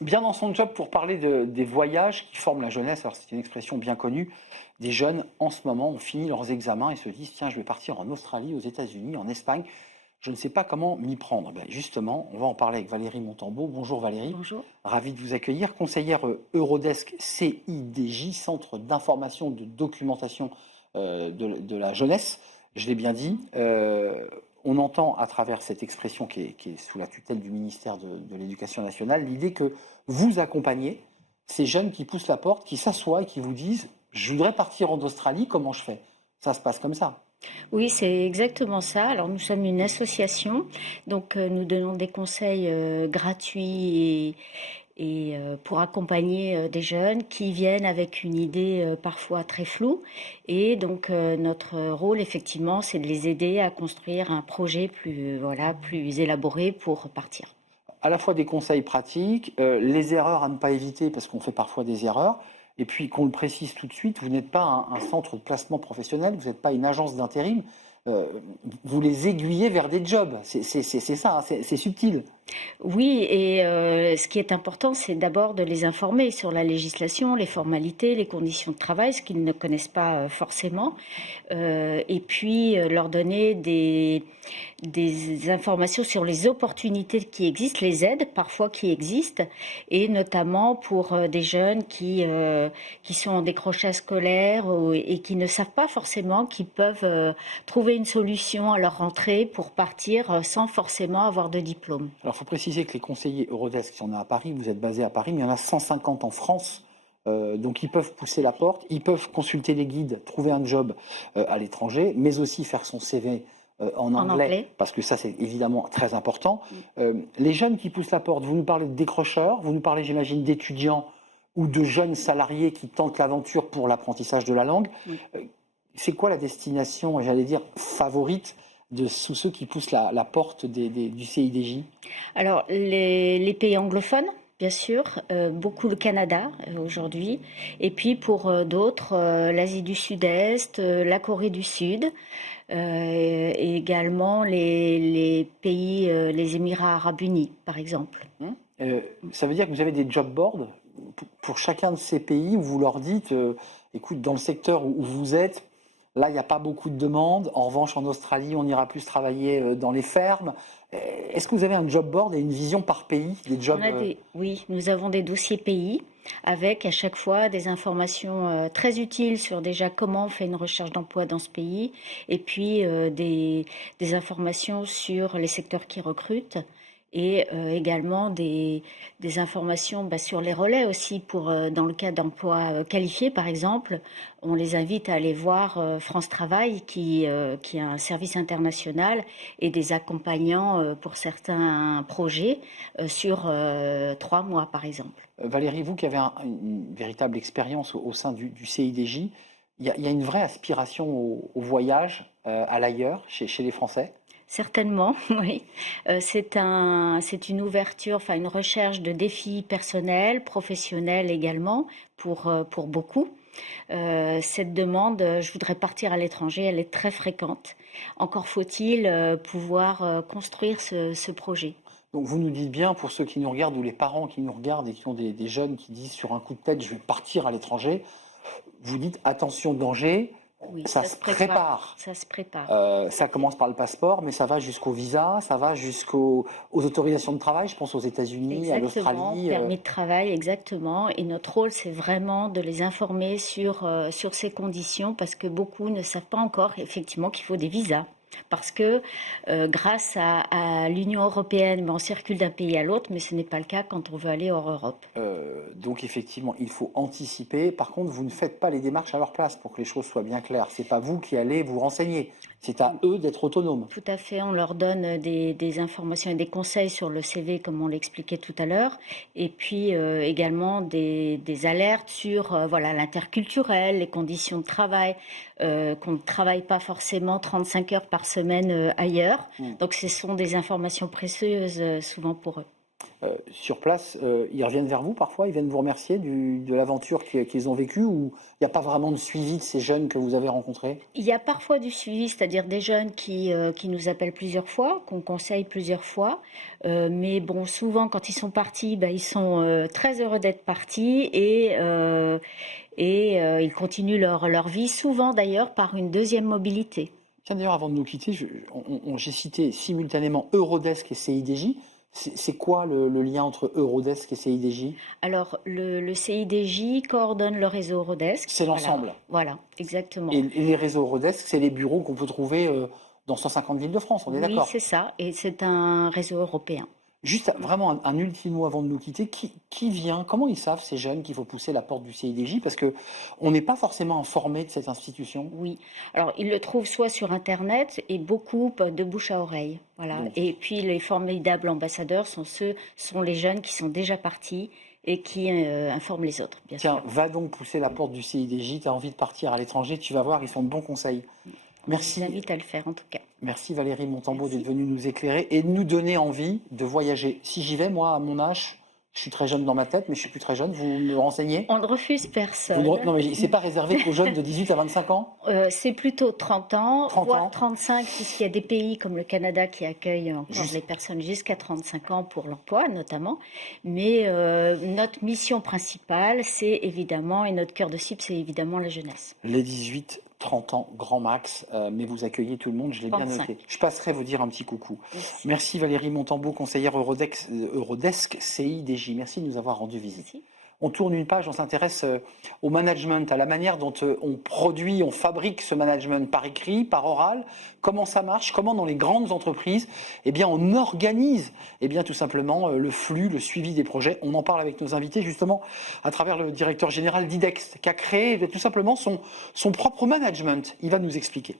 bien dans son job pour parler des voyages qui forment la jeunesse. Alors c'est une expression bien connue. Des jeunes, en ce moment, ont fini leurs examens et se disent, tiens, je vais partir en Australie, aux États-Unis, en Espagne. Je ne sais pas comment m'y prendre. Ben, justement, on va en parler avec Valérie Montambeau. Bonjour Valérie. Bonjour. Ravi de vous accueillir. Conseillère Eurodesk CIDJ, Centre d'information de documentation de la jeunesse. Je l'ai bien dit. On entend à travers cette expression qui est sous la tutelle du ministère de l'Éducation nationale l'idée que vous accompagnez ces jeunes qui poussent la porte, qui s'assoient et qui vous disent « je voudrais partir en Australie, comment je fais ?» Ça se passe comme ça. Oui, c'est exactement ça. Alors nous sommes une association, donc nous donnons des conseils gratuits pour accompagner des jeunes qui viennent avec une idée parfois très floue. Et donc notre rôle, effectivement, c'est de les aider à construire un projet plus élaboré pour partir. À la fois des conseils pratiques, les erreurs à ne pas éviter parce qu'on fait parfois des erreurs, et puis qu'on le précise tout de suite, vous n'êtes pas un centre de placement professionnel, vous n'êtes pas une agence d'intérim, vous les aiguillez vers des jobs, c'est ça, hein, c'est subtil. Oui, et ce qui est important, c'est d'abord de les informer sur la législation, les formalités, les conditions de travail, ce qu'ils ne connaissent pas forcément, et puis leur donner des informations sur les opportunités qui existent, les aides parfois qui existent, et notamment pour des jeunes qui sont en décrochage scolaire et qui ne savent pas forcément qu'ils peuvent trouver une solution à leur rentrée pour partir sans forcément avoir de diplôme. Alors, il faut préciser que les conseillers Eurodesk, il y en a à Paris, vous êtes basé à Paris, mais il y en a 150 en France. Donc, ils peuvent pousser la porte, ils peuvent consulter les guides, trouver un job à l'étranger, mais aussi faire son CV en anglais, parce que ça, c'est évidemment très important. Les jeunes qui poussent la porte, vous nous parlez de décrocheurs, vous nous parlez, j'imagine, d'étudiants ou de jeunes salariés qui tentent l'aventure pour l'apprentissage de la langue. Oui. C'est quoi la destination, j'allais dire, favorite de sous ceux qui poussent la porte du CIDJ? Alors, les pays anglophones, bien sûr, beaucoup le Canada aujourd'hui, et puis pour d'autres, l'Asie du Sud-Est, la Corée du Sud, et également les pays, les Émirats arabes unis, par exemple. Ça veut dire que vous avez des job boards pour chacun de ces pays où vous leur dites, écoute, dans le secteur où vous êtes, là, il n'y a pas beaucoup de demandes. En revanche, en Australie, on ira plus travailler dans les fermes. Est-ce que vous avez un job board et une vision par pays des jobs Oui, nous avons des dossiers pays avec à chaque fois des informations très utiles sur déjà comment on fait une recherche d'emploi dans ce pays et puis des informations sur les secteurs qui recrutent et également des informations sur les relais aussi pour dans le cas d'emplois qualifiés par exemple, on les invite à aller voir France Travail qui a un service international et des accompagnants pour certains projets sur 3 mois par exemple. Valérie, vous qui avez une véritable expérience au sein du CIDJ, il y a une vraie aspiration au voyage, à l'ailleurs, chez les Français? Certainement, oui. C'est une ouverture, enfin une recherche de défis personnels, professionnels également pour beaucoup. Cette demande, je voudrais partir à l'étranger, elle est très fréquente. Encore faut-il pouvoir construire ce projet. Donc vous nous dites bien, pour ceux qui nous regardent ou les parents qui nous regardent et qui ont des jeunes qui disent sur un coup de tête, je vais partir à l'étranger, vous dites attention danger, Oui, ça se prépare. Ça se prépare. Ça commence par le passeport, mais ça va jusqu'au visa, ça va jusqu'aux autorisations de travail, je pense aux États-Unis, à l'Australie. Permis de travail, exactement. Et notre rôle, c'est vraiment de les informer sur ces conditions parce que beaucoup ne savent pas encore effectivement qu'il faut des visas. Parce que grâce à l'Union européenne, on circule d'un pays à l'autre, mais ce n'est pas le cas quand on veut aller hors Europe. Donc effectivement, il faut anticiper. Par contre, vous ne faites pas les démarches à leur place pour que les choses soient bien claires. C'est pas vous qui allez vous renseigner. C'est à eux d'être autonomes. Tout à fait, on leur donne des informations et des conseils sur le CV, comme on l'expliquait tout à l'heure, et puis également des alertes sur l'interculturel, les conditions de travail, qu'on ne travaille pas forcément 35 heures par semaine ailleurs. Donc ce sont des informations précieuses souvent pour eux. sur place, ils reviennent vers vous parfois, ils viennent vous remercier de l'aventure qu'ils ont vécue, ou il n'y a pas vraiment de suivi de ces jeunes que vous avez rencontrés? Il y a parfois du suivi, c'est-à-dire des jeunes qui nous appellent plusieurs fois, qu'on conseille plusieurs fois. Mais bon, souvent, quand ils sont partis, ils sont très heureux d'être partis et ils continuent leur vie, souvent d'ailleurs par une deuxième mobilité. Tiens, d'ailleurs, avant de nous quitter, j'ai cité simultanément Eurodesk et CIDJ. C'est quoi le lien entre Eurodesk et CIDJ? Alors, le CIDJ coordonne le réseau Eurodesk. C'est l'ensemble. Voilà, exactement. Et les réseaux Eurodesk, c'est les bureaux qu'on peut trouver dans 150 villes de France, on est d'accord? Oui, c'est ça, et c'est un réseau européen. Juste vraiment un ultime mot avant de nous quitter. Qui vient? Comment ils savent, ces jeunes, qu'il faut pousser la porte du CIDJ? Parce qu'on n'est pas forcément informé de cette institution. Oui, alors ils le trouvent soit sur Internet et beaucoup de bouche à oreille. Voilà. Donc, Et puis les formidables ambassadeurs sont les jeunes qui sont déjà partis et qui informent les autres, bien tiens, sûr. va donc pousser la porte du CIDJ. Tu as envie de partir à l'étranger, tu vas voir, ils sont de bons conseils. Je Merci. vous invite à le faire en tout cas. Merci Valérie Montambeau Merci. d'être venue nous éclairer et de nous donner envie de voyager. Si j'y vais, moi, à mon âge, je suis très jeune dans ma tête, mais je suis plus très jeune. Vous me renseignez? On ne refuse personne. Non, mais c'est pas réservé qu'aux jeunes de 18 à 25 ans? C'est plutôt 30 ans, 30 voire ans. 35, puisqu'il y a des pays comme le Canada qui accueillent encore Juste- les personnes jusqu'à 35 ans pour l'emploi notamment. Mais notre mission principale, c'est évidemment, et notre cœur de cible, c'est évidemment la jeunesse. Les 18-30 ans, grand max, mais vous accueillez tout le monde, je l'ai bien 35. noté. Je passerai vous dire un petit coucou. Merci. Merci Valérie Montambeau, conseillère Eurodesk CIDJ. Merci de nous avoir rendu visite. Merci. On tourne une page, on s'intéresse au management, à la manière dont on produit, on fabrique ce management par écrit, par oral, comment ça marche, comment dans les grandes entreprises, on organise tout simplement le flux, le suivi des projets. On en parle avec nos invités justement à travers le directeur général d'IDEX qui a créé tout simplement son propre management. Il va nous expliquer.